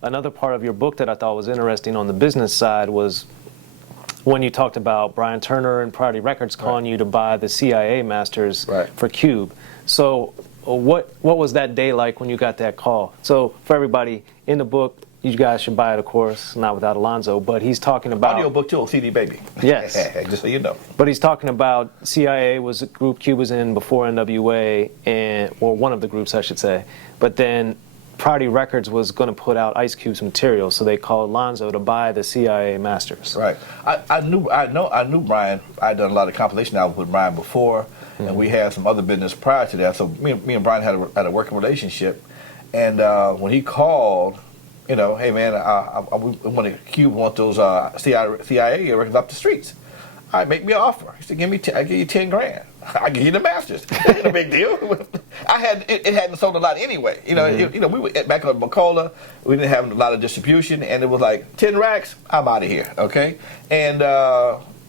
Another part of your book that I thought was interesting on the business side was when you talked about Brian Turner and Priority Records calling you to buy the C.I.A. masters for Cube. So what was that day like when you got that call? So for everybody in the book, you guys should buy it, of course, not without Alonzo, but he's talking about... Audio book too on CD Baby. Yes. Just so you know. But he's talking about C.I.A. was a group Cube was in before NWA, or one of the groups, I should say. But then Priority Records was going to put out Ice Cube's material, so they called Lonzo to buy the C.I.A. masters. Right. I knew Brian. I'd done a lot of compilation albums with Brian before, and we had some other business prior to that. So me and Brian had a working relationship, and when he called, you know, hey man, Cube want those C.I.A. records up the streets. All right, make me an offer. He said, I give you 10 grand. I give you the masters. It ain't a big deal. It hadn't sold a lot anyway. You know, we were back on McCullough. We didn't have a lot of distribution, and it was like 10 racks. I'm out of here. Okay, and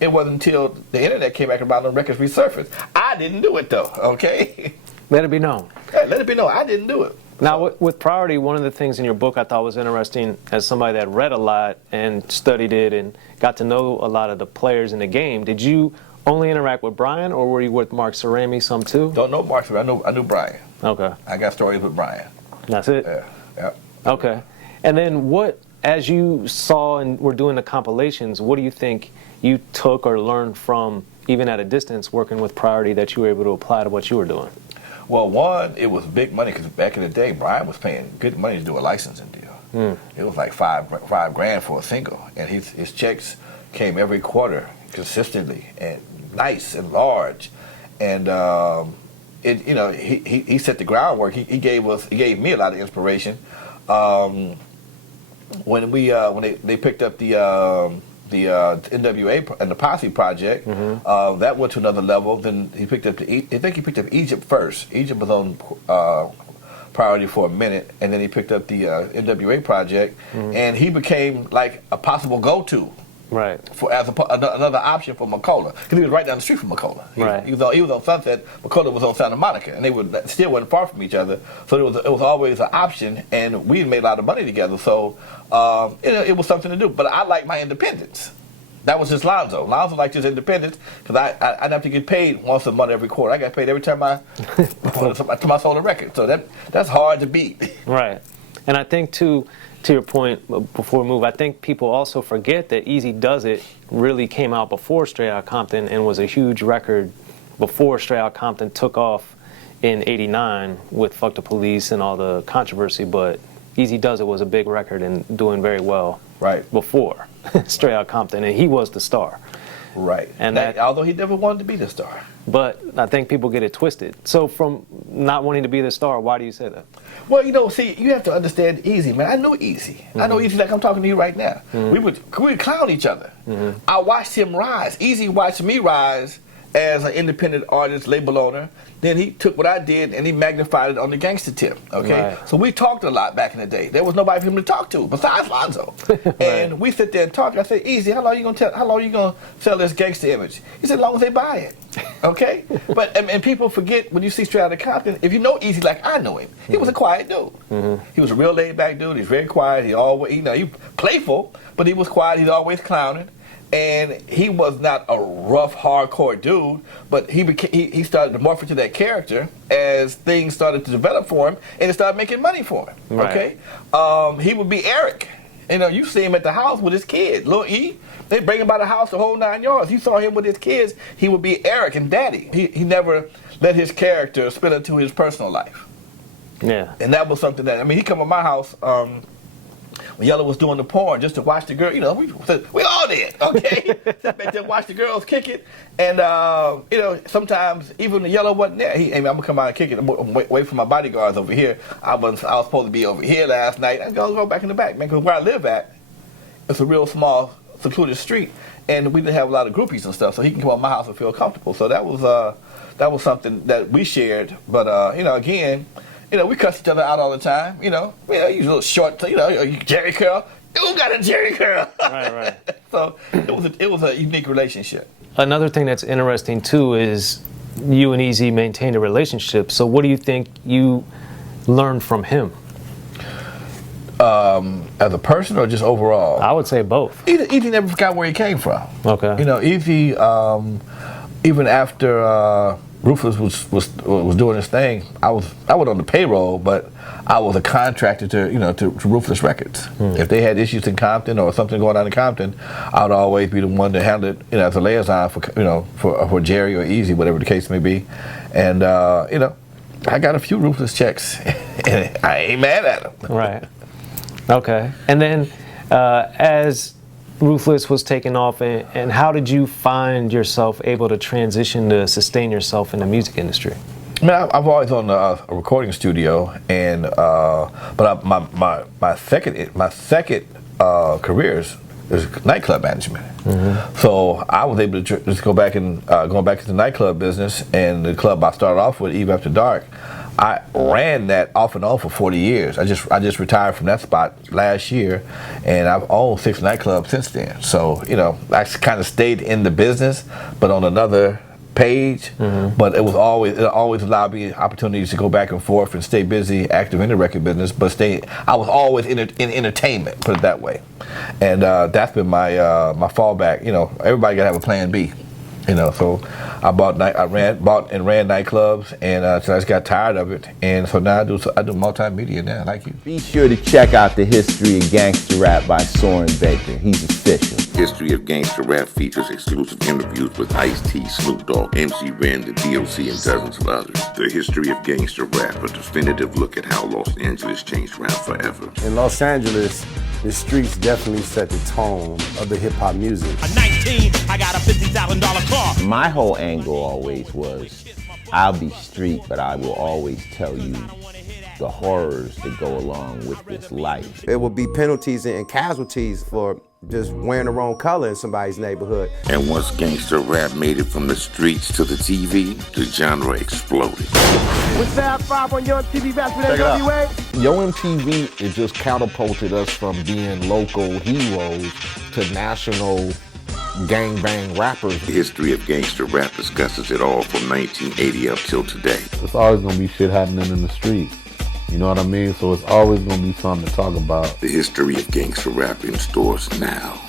it wasn't until the internet came back around and records resurfaced. I didn't do it though. Okay, let it be known. Hey, let it be known. I didn't do it. Now, with Priority, one of the things in your book I thought was interesting, as somebody that read a lot and studied it and got to know a lot of the players in the game, did you only interact with Brian, or were you with Mark Cerami some too? Don't know Mark Cerami. I knew Brian. Okay. I got stories with Brian. That's it? Yeah. Okay. And then what, as you saw and were doing the compilations, what do you think you took or learned from, even at a distance, working with Priority that you were able to apply to what you were doing? Well, one, it was big money because back in the day, Brian was paying good money to do a licensing deal. It was like five grand for a single, and his checks came every quarter consistently and nice and large, and he set the groundwork. He gave me a lot of inspiration. When they picked up the NWA and the Posse project, that went to another level. Then he picked up I think he picked up Egypt first. Egypt was on Priority for a minute, and then he picked up the NWA project, and he became like a possible go-to. Right. As another option for McCullough, because he was right down the street from McCullough. He was on Sunset. McCullough was on Santa Monica, and they still wasn't far from each other. So it was always an option, and we made a lot of money together. So it was something to do. But I like my independence. That was just Lonzo. Lonzo liked his independence because I didn't have to get paid once a month every quarter. I got paid every time I sold a record. So that's hard to beat. Right. And I think to your point before we move, I think people also forget that Eazy Does It really came out before Straight Outta Compton and was a huge record before Straight Outta Compton took off in '89 with Fuck the Police and all the controversy. But Eazy Does It was a big record and doing very well before Straight Outta Compton, and he was the star. Right. And although he never wanted to be the star. But I think people get it twisted. So from not wanting to be the star, why do you say that? Well, see, you have to understand Eazy, man. I know Eazy. I know Eazy like I'm talking to you right now. We would clown each other. I watched him rise. Eazy watched me rise as an independent artist, label owner. Then he took what I did and he magnified it on the Gangster tip. Okay, so we talked a lot back in the day. There was nobody for him to talk to besides Lonzo. And we sit there and talk. I say, Eazy, how long are you gonna sell this Gangster image? He said, as long as they buy it. Okay, but and people forget when you see Straight Outta Compton. If you know Eazy like I know him, he was a quiet dude. He was a real laid back dude. He's very quiet. He always, he playful, but he was quiet. He's always clowning. And he was not a rough, hardcore dude, but he started to morph into that character as things started to develop for him, and it started making money for him. Okay, he would be Eric. You see him at the house with his kids, Lil E. They bring him by the house the whole 9 yards. You saw him with his kids. He would be Eric and Daddy. He never let his character spill into his personal life. Yeah, and that was something that he come to my house. When Yellow was doing the porn just to watch the girl, we all did, okay? Just back there watch the girls kick it, and sometimes even the Yellow wasn't there. I'm gonna come out and kick it. I'm wait for my bodyguards over here. I was supposed to be over here last night. I go back in the back, man, because where I live at, it's a real small, secluded street, and we didn't have a lot of groupies and stuff, so he can come to my house and feel comfortable. So that was something that we shared. But again. We cuss each other out all the time. You little short. Jerry curl. Who got a Jerry curl? Right. So it was a unique relationship. Another thing that's interesting too is you and Eazy maintained a relationship. So what do you think you learned from him? As a person or just overall? I would say both. Eazy never forgot where he came from. Okay. You know, Eazy, even after Ruthless was doing his thing, I was on the payroll, but I was a contractor to Ruthless Records. If they had issues in Compton or something going on in Compton, I would always be the one to handle it, as a liaison for Jerry or Eazy, whatever the case may be. And I got a few Ruthless checks, and I ain't mad at them. Right. Okay. And then as Ruthless was taking off, and how did you find yourself able to transition to sustain yourself in the music industry? I mean, I've always owned a recording studio, and but my second career is nightclub management. So I was able to just go back and going back into the nightclub business, and the club I started off with, Eve After Dark. I ran that off and on for 40 years. I just retired from that spot last year, and I've owned 6 nightclubs since then. So I kind of stayed in the business, but on another page. But it always allowed me opportunities to go back and forth and stay busy, active in the record business. But I was always in entertainment, put it that way, and that's been my fallback. Everybody gotta have a plan B. So I bought and ran nightclubs, and so I just got tired of it, and so now I do multimedia now, like you. Be sure to check out the History of Gangster Rap by Soren Baker. He's official. History of Gangster Rap features exclusive interviews with Ice-T, Snoop Dogg, MC Ren, the D.O.C, and dozens of others. The History of Gangster Rap, a definitive look at how Los Angeles changed rap forever. In Los Angeles, the streets definitely set the tone of the hip-hop music. At 19, I got a $50,000 car. My whole angle always was, I'll be street, but I will always tell you the horrors that go along with this life. There will be penalties and casualties for just wearing the wrong color in somebody's neighborhood. And once gangster rap made it from the streets to the TV, the genre exploded. With Fab 5 on Young TV back with NWA. Yo MTV, it just catapulted us from being local heroes to national gangbang rappers. The History of Gangster Rap discusses it all from 1980 up till today. It's always gonna be shit happening in the streets. You know what I mean? So it's always gonna be something to talk about. The History of Gangster Rap in stores now.